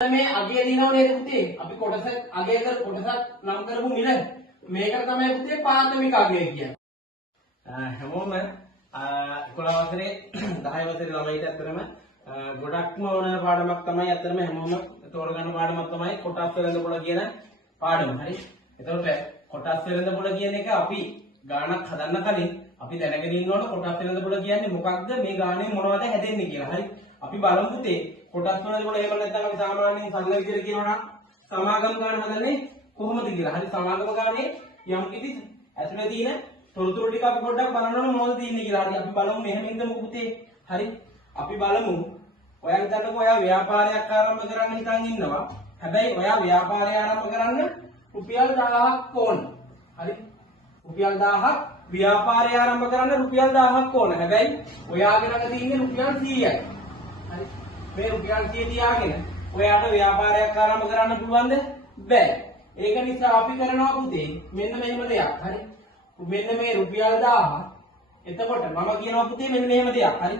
මේ අගය දිනව නේද පුතේ? අපි කොටස අගය කර කොටසක් නම් කරමු මිල. මේකට තමයි පුතේ ප්‍රාථමික අගය කියන්නේ. හැමෝම 11 වසරේ 10 වසරේ ළමයිට අතරම ගොඩක්ම ඕන පාඩමක් තමයි අතරම හැමෝම තෝරගන්න පාඩමක් තමයි කොටස් වෙළඳපොළ කියන පාඩම. හරි. එතකොට කොටස් වෙළඳපොළ කියන එක අපි ගානක් හදන්න කලින් අපි දැනගෙන ඉන්න ඕන කොටස් වෙළඳපොළ කියන්නේ මොකක්ද? මේ ගානේ මොනවද හැදෙන්නේ කියලා. හරි. අපි බලමු පුතේ කොටස් වෙළඳපොළ එහෙම නැත්නම් අපි සාමාන්‍යයෙන් සංග විදිහට කියනවා නම් සමාගම ගාන හදන්නේ කොහොමද කියලා. හරි. සමාගම ගානේ යම් කිසි ඇතුලේ තියෙන තොරතුරු ටික අපි පොඩ්ඩක් බලන්න ඕන මොනවද තියෙන්නේ කියලා. හරි. අපි බලමු මෙහෙම ඉඳමු පුතේ. හරි. අපි බලමු ඔයා හිතන්නකෝ ඔයා ව්‍යාපාරයක් ආරම්භ කරන්න හිතන් ඉන්නවා. හැබැයි ඔයා ව්‍යාපාරය ආරම්භ කරන්න රුපියල් 1000ක් ඕන. හරි. රුපියල් 1000ක් ව්‍යාපාරය ආරම්භ කරන්න රුපියල් 1000ක් ඕන. හැබැයි ඔයාගේ ළඟ තියෙන්නේ රුපියල් 100යි. හරි. මේ රුපියල් 100 තියාගෙන ඔයාට ව්‍යාපාරයක් ආරම්භ කරන්න පුළුවන්ද? බෑ. ඒක නිසා අපි කරනවා පුතේ මෙන්න මෙහෙම දෙයක්. හරි. මෙන්න මේ රුපියල් 1000. එතකොට මම කියනවා පුතේ මෙන්න මෙහෙම දෙයක්. හරි.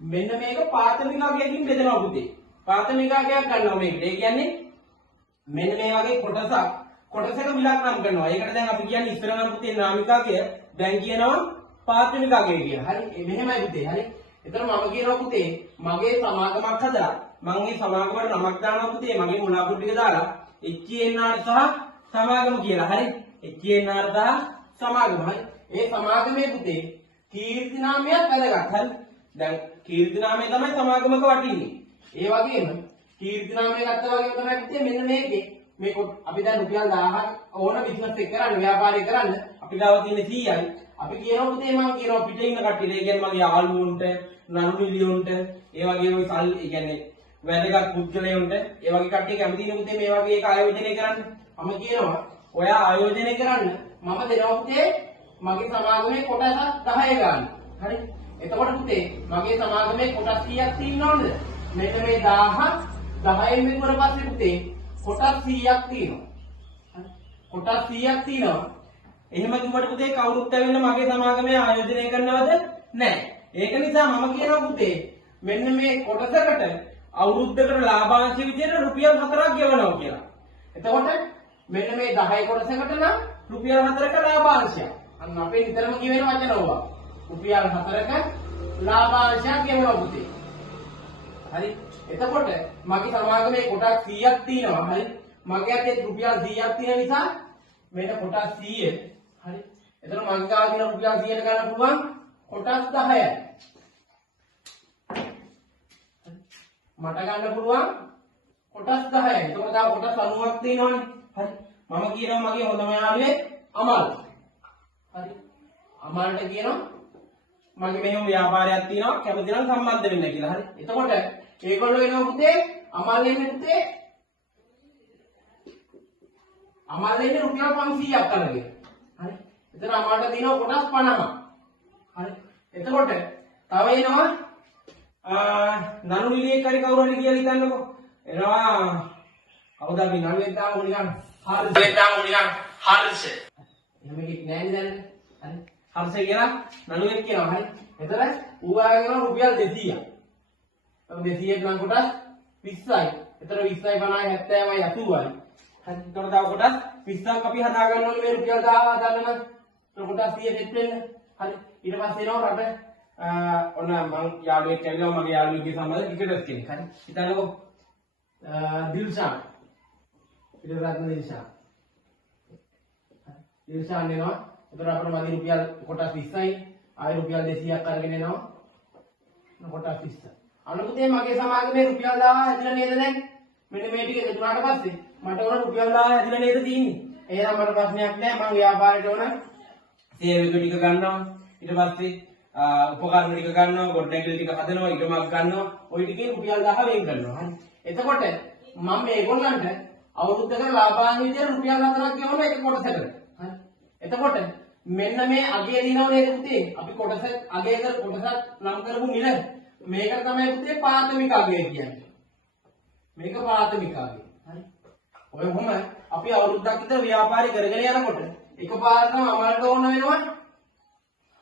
මෙන්න මේක ප්‍රාථමික අගයකින් බෙදනවා පුතේ. ප්‍රාථමික අගයක් ගන්නවා මේකට. ඒ කියන්නේ මෙන්න මේ වගේ කොටසක මිලක් නම් කරනවා. ඒකට දැන් අපි කියන්නේ ඉස්සර නම් පුතේ නාමික අගය, දැන් කියනවා ප්‍රාථමික අගය කියලා. හරි. මෙහෙමයි පුතේ. හරි. එතන මම කියනවා පුතේ මගේ සමාගමක් හදලා මම මේ සමාගමට නමක් දානවා පුතේ මගේ මුලාපුරු ටික දාලා HNR සහ සමාගම කියලා. හරි. HNR සහ සමාගම. හරි. ඒ සමාගමේ පුතේ කීර්ති නාමයක් වැදගත්. හරි. දැන් කීර්ති නාමය තමයි සමාගමක වටින්නේ. ඒ වගේම කීර්ති නාමය ගත්තා වගේම තමයි පුතේ මෙන්න මේකේ මේක අපි දැන් රුපියල් 1000ක් ඕන බිස්නස් එක කරන්න ව්‍යාපාරය කරන්න අපි ගාව තියෙන 100යි. අපි කියනවා පුතේ මම කියනවා පිටේ ඉන්න කට්ටියට ඒ කියන්නේ මගේ යාළුවොන්ට නළු නිලියොන්ට ඒ වගේ ඔය සල් ඒ කියන්නේ වැදගත් පුද්ගලයන්ට ඒ වගේ කට්ටිය කැමති ඉන්න පුතේ මේ වගේ එක ආයෝජනය කරන්න. මම කියනවා ඔයා ආයෝජනය කරන්න මම දෙනවා පුතේ මගේ සමාගමේ කොටස් 10 ගන්න. හරි. එතකොට පුතේ මගේ සමාගමේ කොටස් කීයක් තියෙනවද? මෙන්න මේ 1000 10න් මෙතුවට පස්සේ පුතේ කොටස් 100ක් තියෙනවා. හරි. කොටස් 100ක් තියෙනවා. එහෙම කිව්වට පුතේ කවුරුත් ඇවිල්ලා මගේ සමාගමේ ආයෝජනය කරනවද? නැහැ. ඒක නිසා මම කියනවා පුතේ මෙන්න මේ කොටසකට අවුරුද්දකට ලාභාංශ විදියට රුපියල් 4ක් ගෙවනවා කියලා. එතකොට මෙන්න මේ 10 කොටසකට නම් රුපියල් 4ක ලාභාංශයක්. අන්න අපේ නිතරම කියවෙන වචන ඕවා. රුපියල් 4ක ලාභාංශයක් ගෙවනවා පුතේ. හරි. එතකොට මගේ සමාගමේ කොටස් 100ක් තියෙනවා. හරි. මගේ අතේ රුපියල් 100ක් තියෙන නිසා මෙන්න කොටස් 100. හරි. එතන මගේ ගාව තියෙන රුපියල් 100ට ගන්න පුළුවන් කොටස් 10යි. මට ගන්න පුළුවන් කොටස් 10යි. එතකොට තව කොටස් 90ක් තියෙනවනේ. හරි. මම කියනවා මගේ හොඳම යාළුවෙක් අමල්. හරි. අමල්ට කියනවා මගේ මෙහෙම ව්‍යාපාරයක් තියෙනවා කැමති නම් සම්බන්ධ වෙන්න කියලා. හරි. එතකොට ඒගොල්ලෝ එනවා පුතේ අමල් එන්නේ පුතේ අමල් එන්නේ රුපියල් 500ක් අරගෙන. හරි. එතන අමල්ට තියෙනවා කොටස් 50ක්. හරි. එතකොට තව එනවා නළු නිලියෙක් හරි කවුරු හරි කියලා හිතන්නකෝ. එනවා කවුද අපි නළුවෙක් දාමු නිකන් හර්ෂ. එහෙම එකක් නෑනේ දැන්. හරි. හර්ෂ කියලා නළුවෙක් කියනවා. හරි. එතන ඌ ආගෙන රුපියල් 200ක්. තව 200ක් නම් කොටස් 20යි. එතන 20යි 50යි 70යි 80යි. හරි. එතකොට තව කොටස් 20ක් අපි හදා ගන්න ඕනේ මේ රුපියල් 1000 හදාගන්න නම්. එතකොට කොටස් 100 දෙත් වෙන්න. හරි. ඊට පස්සේ එනවා රට ඔන්න මං යාළුවෙක් ඇවිල්ලා මගේ යාළුවෙක්ගේ සමග ක්‍රිකටර්ස් කෙනෙක්. හරි. හිතන්නකෝ දිල්ෂාන්. පිටරත්න දිල්ෂාන්. දිල්ෂාන් එනවා. එතකොට අපිට මගේ රුපියල් කොටස් 20යි. ආයෙ රුපියල් 200ක් අරගෙන එනවා. කොටස් 20. අන්න පුතේ මගේ සමාගමේ රුපියල් 1000 හැදිලා නේද දැන්? මෙන්න මේ ටික එකතුනාට පස්සේ මට ඕන රුපියල් 1000 හැදිලා නේද තියෙන්නේ? එහෙනම් මට ප්‍රශ්නයක් නැහැ. මම ව්‍යාපාරයට ඕන සේවක ටික ගන්නවා. ඊට පස්සේ උපකරණ ටික ගන්නවා, ගොඩනැගිලි ටික හදනවා, ඉඩමක් ගන්නවා. ওই ටිකේ රුපියල් 1000 වෙන් කරනවා. හරි. එතකොට මම මේගොල්ලන්ට අවුරුද්දකට ලාභාංශ විදියට රුපියල් 4ක් ගෙවනවා එක කොටසකට. හරි. එතකොට මෙන්න මේ අගය දිනව නේද පුතේ? අපි කොටස අගය කර කොටසක් නම් කරමු මිල. මේක තමයි පුතේ ප්‍රාථමික අගය කියන්නේ. මේක ප්‍රාථමික අගය. හරි. ඔය කොහොම අපි අවුරුද්දක් විතර ව්‍යාපාරي කරගෙන යනකොට එකපාරටම අමලට ඕන වෙනවා.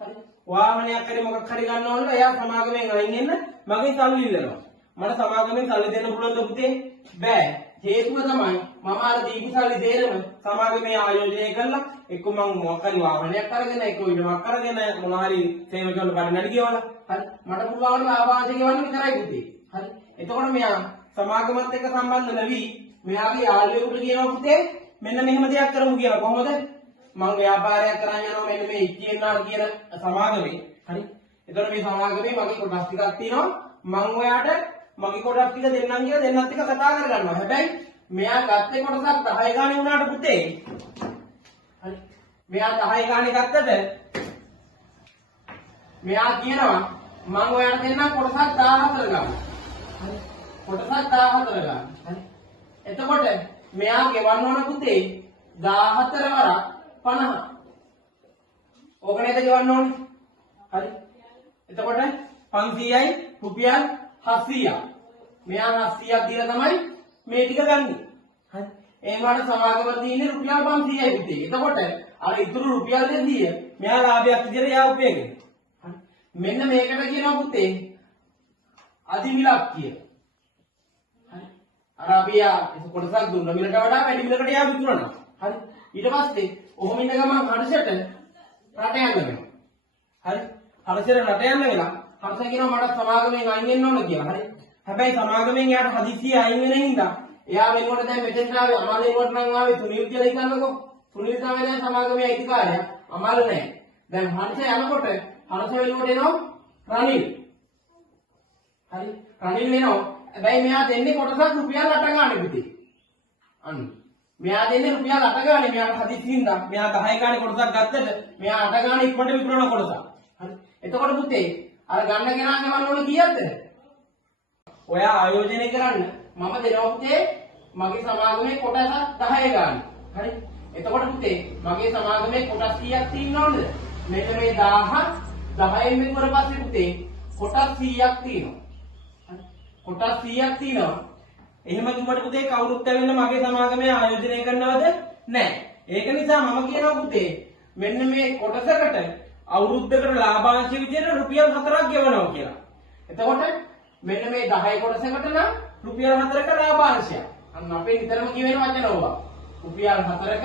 හරි. වාහනයක් හරි මොකක් හරි ගන්න ඕන එයා සමාගමෙන් අයින් වෙන්න මගෙන් සල්ලි ඉල්ලනවා. මට සමාගමෙන් සල්ලි දෙන්න පුළුවන්ද පුතේ? බෑ. හේතුව තමයි මම අර දීපු සල්ලි දෙරම සමාගමේ ආයෝජනය කළා. එක්ක මම මොකක් හරි වාහනයක් අරගෙන එක්ක ඉඩමක් අරගෙන මොන හරි සේවකයන්ට පරිණඩි ගෙවලා. හරි. මට පුළුවන් ලාභාංශ ගෙවන්න විතරයි පුතේ. හරි. එතකොට මෙයා සමාගමත් එක්ක සම්බන්ධ නැවි මෙයාගේ යාළුවෙකුට කියනවා පුතේ මෙන්න මෙහෙම දෙයක් කරමු කියලා. කොහොමද? මම ව්‍යාපාරයක් කරන් යනවා මෙන්න මේ ඉච්චියන්නා කියන සමාගමේ. හරි. එතකොට මේ සමාගමේ මගේ කොටස් ටිකක් තියෙනවා. මම ඔයාට මගේ කොටස් ටික දෙන්නම් කියලා දෙන්නත් එක්ක කතා කරගන්නවා. හැබැයි මෙයා ගත්තේ කොටසක් 10 ගානේ වුණාට පුතේ. හරි. මෙයා 10 ගානේ ගත්තට මෙයා කියනවා මම ඔයාට දෙන්නම් කොටසක් 14 ගානේ. හරි. කොටසක් 14 ගානේ. හරි. එතකොට මෙයා ගෙවන්න ඕන පුතේ 14 වරක් 50. ඕක නේද ගෙවන්න ඕනේ. හරි. එතකොට 500යි රුපියල් 700ක්. මෙයා 700ක් දීලා තමයි මේ ටික ගන්නෙ. හරි. එහෙමනම් සමාගම තියෙන්නේ රුපියල් 500යි පුතේ. එතකොට අර ඉතුරු රුපියල් 200 මෙයා ලාභයක් විදිහට යා උපයගෙන. හරි. මෙන්න මේකට කියනවා පුතේ අධිමිලක් කියලා. හරි. අර අපි යා කොටසක් දුන්න මිලට වඩා වැඩි මිලකට යා විකුණනවා. හරි. ඊට පස්සේ ඔහොම ඉන්න ගමන් හර්ෂයට රට යන්න වෙනවා. හරි. හර්ෂයට රට යන්න වෙලා හර්ෂ කියනවා මට සමාගමෙන් අයින් වෙන්න ඕන කියලා. හරි. හැබැයි සමාගමෙන් යාට හදිස්සිය අයින් වෙන හින්දා එයා වෙනකොට දැන් මෙතෙන් ආවේ අමාල් වෙනකොට නම් ආවේ සුනිල් කියලා හිතන්නකෝ. සුනිල් තමයි දැන් සමාගමේ අයිතිකාරයා. අමාල් නැහැ. දැන් හර්ෂ යනකොට හර්ෂ වෙනකොට එනවා රනිල්. හරි. රනිල් වෙනවා. හැබැයි මෙයා දෙන්නේ කොටසක් රුපියල් 8 ගානේ පිටේ. අන්න. මෙයා දෙන්නේ රුපියල් 8 ගානේ මෙයාට හදිස්සියින්දා මෙයා 10 ගානේ කොටසක් ගත්තට මෙයා 8 ගානේ ඉක්මනට විකුණන කොටසක්. හරි. එතකොට පුතේ අර ගන්න කෙනා ගමන් ඕනේ කීයක්ද? ඔයා ආයෝජනය කරන්න මම දෙනවා පුතේ මගේ සමාගමේ කොටස් 10 ගන්න. හරි. එතකොට පුතේ මගේ සමාගමේ කොටස් කීයක් තියෙනවද? මෙන්න මේ 1000 10න් මෙන් වර පස්සේ පුතේ කොටස් 100ක් තියෙනවා. හරි. කොටස් 100ක් තියෙනවා. එහෙම කිව්වට පුතේ කවුරුත් ඇවිල්ලා මගේ සමාගමේ ආයෝජනය කරනවද? නැහැ. ඒක නිසා මම කියනවා පුතේ මෙන්න මේ කොටසකට අවුරුද්දකට ලාභාංශ විදියට රුපියල් 4ක් ගෙවනවා කියලා. එතකොට මෙන්න මේ 10 කොටසකට නම් රුපියල් 4ක ලාභාංශයක්. අන්න අපේ නිතරම කියවෙන වචන ඕවා. රුපියල් 4ක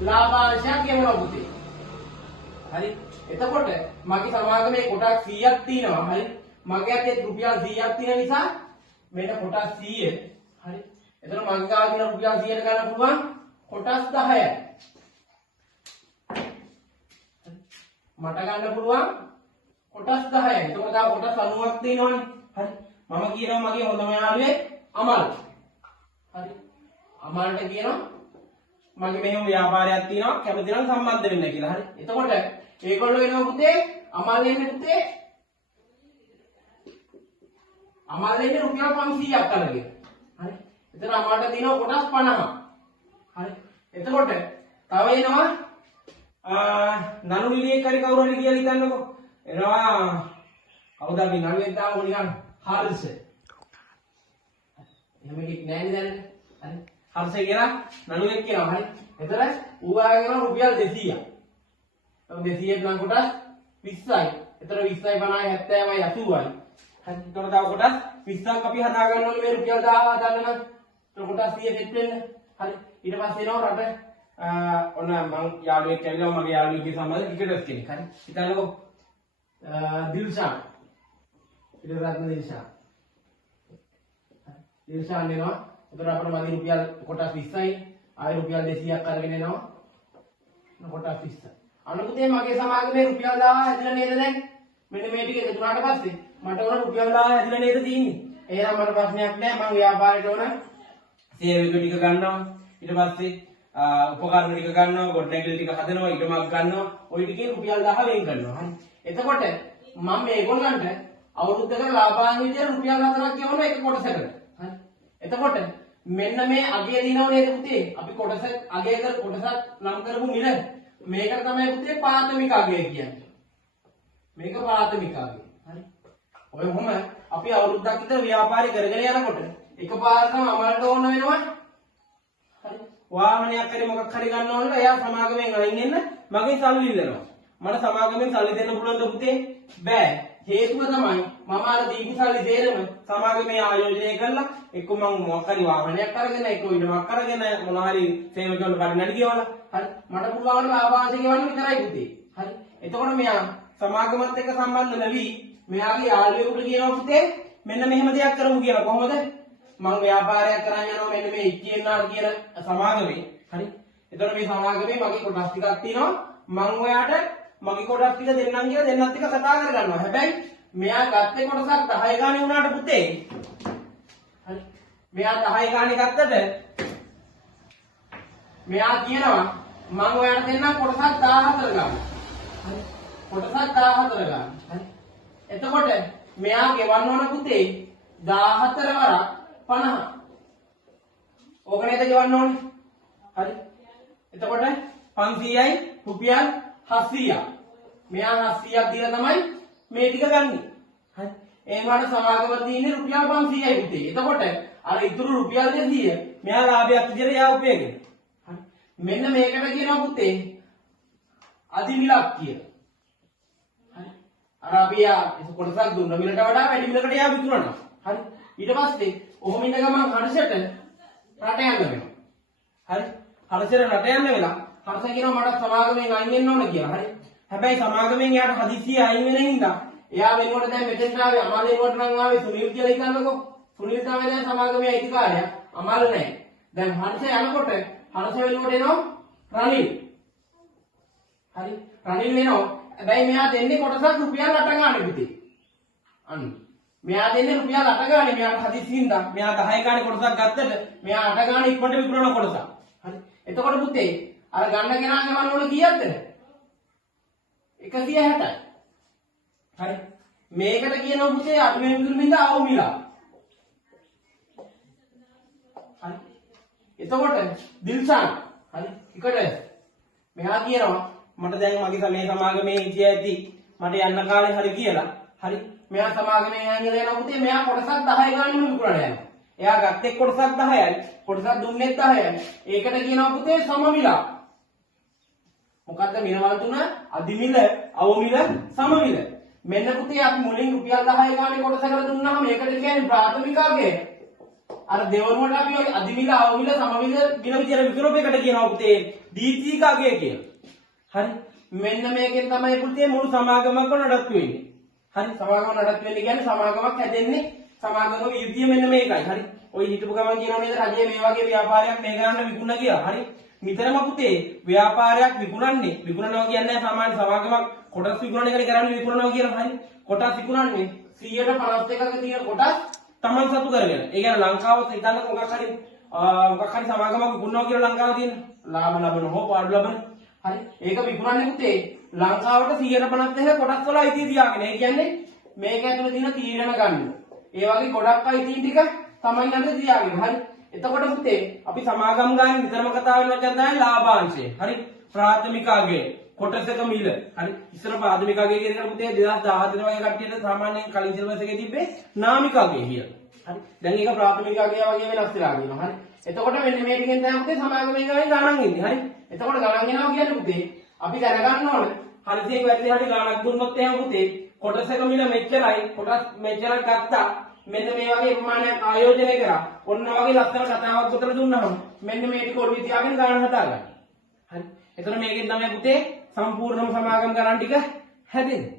ලාභාංශයක් ගෙවනවා පුතේ. හරි. එතකොට මගේ සමාගමේ කොටස් 100ක් තියෙනවා. හරි. මගේ අතේ රුපියල් 100ක් තියෙන නිසා මෙන්න කොටස් 100. හරි. එතන මගේ ගාව තියෙන රුපියල් 100ට ගන්න පුළුවන් කොටස් 10යි. මට ගන්න පුළුවන් කොටස් 10යි. එතකොට තව කොටස් 90ක් තියෙනවනේ. හරි. මම කියනවා මගේ හොඳම යාළුවෙක් අමල්. හරි. අමල්ට කියනවා මගේ මෙහෙම ව්‍යාපාරයක් තියෙනවා කැමති නම් සම්බන්ධ වෙන්න කියලා. හරි. එතකොට ඒගොල්ලෝ එනවා පුතේ අමල් එන්නේ පුතේ අමල් එන්නේ රුපියල් 500ක් අරගෙන. හරි. එතන අමල්ට තියෙනවා කොටස් 50. හරි. එතකොට තව එනවා නනු නිලියෙක් හරි කවුරු හරි කියලා හිතන්නකෝ. එනවා කවුද අපි නළුවෙක් දාමු නිකන් හර්ෂ. එහෙම එකක් නෑනේ දැන්. හරි. හර්ෂ කියලා නළුවෙක් කියනවා. හරි. එතන ඌ ආගෙන රුපියල් 200ක්. තව 200ක් නම් කොටස් 20යි. එතන 20යි 50යි 70යි 80යි. හරි. එතන තව කොටස් 20ක් අපි හදා ගන්න ඕනේ මේ රුපියල් 1000 හදන්න නම්. එතන කොටස් 100 සෙට් වෙන්න. හරි. ඊට පස්සේ එනවා රට ඔන්න මං යාළුවෙක් ඇවිල්ලා මගේ යාළුවෙක්ගේ සම්බන්ධ ක්‍රිකටර්ස් කෙනෙක්. හරි. හිතන්නකෝ දිල්ෂාන්. ඉරරත්න දිල්ෂාන්. දිල්ෂාන් එනවා. එතකොට අපිට මගේ රුපියල් කොටස් 20යි. ආයෙ රුපියල් 200ක් අරගෙන එනවා. කොටස් 20. අනුකුතේ මගේ සමාගමේ රුපියල් 1000 හැදිලා නේද දැන්? මෙන්න මේ ටික එකතුනාට පස්සේ මට ඕන රුපියල් 1000 හැදිලා නේද තියෙන්නේ? එහෙනම් මට ප්‍රශ්නයක් නැහැ. මම ව්‍යාපාරයට ඕන සේවක ටික ගන්නවා. ඊට පස්සේ උපකරණ ටික ගන්නවා, ගොඩනැගිලි ටික හදනවා, ඊටමක් ගන්නවා. ওই ටිකේ රුපියල් 1000 වෙන් කරනවා. හරි. එතකොට මම මේගොල්ලන්ට අවුරුද්දකට ලාභාංශ විදියට රුපියල් 4ක් ගෙවනවා එක කොටසකට. හරි. එතකොට මෙන්න මේ අගය දිනව නේද පුතේ? අපි කොටස අගය කර කොටසක් නම් කරමු මිල. මේක තමයි පුතේ ප්‍රාථමික අගය කියන්නේ. මේක ප්‍රාථමික අගය. හරි. ඔය කොහොම අපි අවුරුද්දක් විතර ව්‍යාපාරي කරගෙන යනකොට එකපාරටම අමලට ඕන වෙනවා. හරි. වාහනයක් හරි මොකක් හරි ගන්න ඕන නම් එයා සමාගමෙන් අයින් වෙන්න මගෙන් සල්ලි ඉල්ලනවා. මට සමාගමෙන් සල්ලි දෙන්න පුළුවන්ද පුතේ? බෑ. හේතුව තමයි මම අර දීපු සල්ලි දෙරම සමාගමේ ආයෝජනය කළා එක්ක මම මොකක් හරි වාහනයක් අරගෙන එක්ක ඉඩමක් අරගෙන මොන හරි සේවකයන්ට කඩන්නට ගියවලා හරි මට පුළුවන් ආවාසය ගෙවන්න විතරයි පුතේ හරි එතකොට මෙයා සමාගමත් එක්ක සම්බන්ධ නැවි මෙයාගේ යාළුවෙකුට කියනවා පුතේ මෙන්න මෙහෙම දෙයක් කරමු කියලා කොහොමද මම ව්‍යාපාරයක් කරන් යනවා මෙන්න මේ ඉච්චියන්නාර කියන සමාගමේ හරි එතකොට මේ සමාගමේ මගේ කොටස් ටිකක් තියෙනවා මම ඔයාට මගේ කොටස් ටික දෙන්නම් කියලා දෙන්නත් එක්ක කතා කරගන්නවා. හැබැයි මෙයා ගත්තේ කොටසක් 10 ගානේ වුණාට පුතේ. හරි. මෙයා 10 ගානේ ගත්තට මෙයා කියනවා මම ඔයාලට දෙන්නම් කොටසක් 14 ගානේ. හරි. කොටසක් 14 ගානේ. හරි. එතකොට මෙයා ගෙවන්න ඕන පුතේ 14 වරක් 50. ඕක නේද ගෙවන්න ඕනේ. හරි. එතකොට 500යි රුපියල් 700ක්. මෙයා 700ක් දීලා තමයි මේ ටික ගන්නෙ. හරි. ඒ වුණාට සමාගම තියෙන්නේ රුපියල් 500යි පුතේ. එතකොට අර ඉතුරු රුපියල් 200 මෙයා ලාභයක් විදිහට යා උපයගෙන. හරි. මෙන්න මේකට කියනවා පුතේ අධිමිලක් කියලා. හරි. අර අපි යා කොටසක් දුන්න මිලට වඩා වැඩි මිලකට යා විකුණනවා. හරි. ඊට පස්සේ ඔහොම ඉන්න ගමන් හර්ෂයට රට යන්න වෙනවා. හරි. හර්ෂයට රට යන්න වෙලා හර්ෂ කියනවා මට සමාගමෙන් අයින් වෙන්න ඕන කියලා. හරි. හැබැයි සමාගමෙන් යාට හදිස්සිය අයින් වෙන හින්දා එයා වෙනකොට දැන් මෙතෙන්ට ආවේ අමාල් වෙනකොට නම් ආවේ සුනිල් කියලා හිතන්නකෝ. සුනිල් තමයි දැන් සමාගමේ අයිතිකාරයා. අමාල් නැහැ. දැන් හර්ෂ යනකොට හර්ෂ වෙනකොට එනවා රනිල්. හරි. රනිල් වෙනවා. හැබැයි මෙයා දෙන්නේ කොටසක් රුපියල් 8 ගානේ පුතේ. අන්න. මෙයා දෙන්නේ රුපියල් 8 ගානේ මෙයාට හදිස්සිය හින්දා මෙයා 10 ගානේ කොටසක් ගත්තට මෙයා 8 ගානේ ඉක්මනට විකුණන කොටසක්. හරි. එතකොට පුතේ අර ගන්න කෙනාගේ වන්න ඕන කීයක්ද? 160යි. හරි. මේකට කියනවා පුතේ අඩුවෙන් විකුණු බින්ද ආව මිල. හරි. එතකොට දිල්ෂාන් හරි එකට මෙහා කියනවා මට දැන් මගේ මේ සමාගමේ හිටිය ඇති මට යන්න කාලේ හරි කියලා. හරි. මෙයා සමාගමේ යන්නේ යනවා පුතේ මෙයා කොටසක් 10 ගානෙම විකුණලා යනවා. එයා ගත්තේ කොටසක් 10යි. කොටසක් දුන්නේ 10යි. ඒකට කියනවා පුතේ සම මිල. මොකද්ද මිලවල තුන? අධිමිල, අවමිල, සමමිල. මෙන්න පුතේ අපි මුලින් රුපියල් 10 ගානේ කොටසකට දුන්නාම මේකට කියන්නේ ප්‍රාථමික අගය. අර දෙවනුවට අපි ඔය අධිමිල, අවමිල, සමමිල දින විදියට විකුණුපේකට කියනවා පුතේ දීතික අගය කියලා. හරි. මෙන්න මේකෙන් තමයි පුතේ මුළු සමාගමක්ම නඩත්තු වෙන්නේ. හරි. සමාගම නඩත්තු වෙන්නේ කියන්නේ සමාගමක් හැදෙන්නේ සමාගම විද්‍ය මෙන්න මේකයි. හරි. ඔය හිටපු ගමන් කියනවා නේද රජයේ මේ වගේ ව්‍යාපාරයක් මේ ගන්න විකුණන කියලා. හරි. නිතරම පුතේ ව්‍යාපාරයක් විකුණනවා කියන්නේ සාමාන්‍ය සමාගමක් කොටස් විකුණන එක කරන්නේ විකුණනවා කියලා. හරි. කොටස් විකුණන්නේ 151ක තියෙන කොටස් Taman සතු කරගෙන. ඒ කියන්නේ ලංකාවත් හිතන්න මොකක් හරි සමාගමක් විකුණනවා කියලා ලංකාවේ තියෙන ලාභ ලබන හෝ පාඩු ලබන. හරි. ඒක විකුණන්නේ පුතේ ලංකාවට 152 කොටස් වල අයිතිය තියාගෙන. ඒ කියන්නේ මේක ඇතුලේ තියෙන තීරණ ගන්න. ඒ වගේ ගොඩක් අයිතිය ටික Taman ළඟ තියාගෙන. හරි. එතකොට පුතේ අපි සමාගම් ගන්න නිතරම කතා වෙන වචන තමයි ලාභාංශය. හරි. ප්‍රාථමික අගය, කොටසක මිල. හරි. ඉස්සර ප්‍රාථමික අගය කියන එක පුතේ 2014 වගේ කට්ටියට සාමාන්‍යයෙන් කලින් සිලබස් එකේ තිබ්බේ නාමික අගය කියලා. හරි. දැන් ඒක ප්‍රාථමික අගය වගේ වෙනස් වෙලා ගිනවා. හරි. එතකොට මෙන්න මේ ටිකෙන් තමයි පුතේ සමාගමේ ගණන් එන්නේ. හරි. එතකොට ගණන් එනවා කියන්නේ පුතේ අපි දැනගන්න ඕන හරිසියෙන් වැටි හරි ගණනක් දුන්නොත් එහෙම පුතේ කොටසක මිල මෙච්චරයි කොටස් මෙච්චරක් ගත්තා මෙන්න මේ වගේ ප්‍රමාණයක් ආයෝජනය කරා. ඔන්න වගේ ලස්සන කතාවක් උතර දුන්නාම මෙන්න මේ ටික ඔළුවේ තියාගෙන ගණන් හදාගන්න. හරි. එතකොට මේකෙන් තමයි පුතේ සම්පූර්ණම සමාගම් ගණන් ටික හැදෙන්නේ.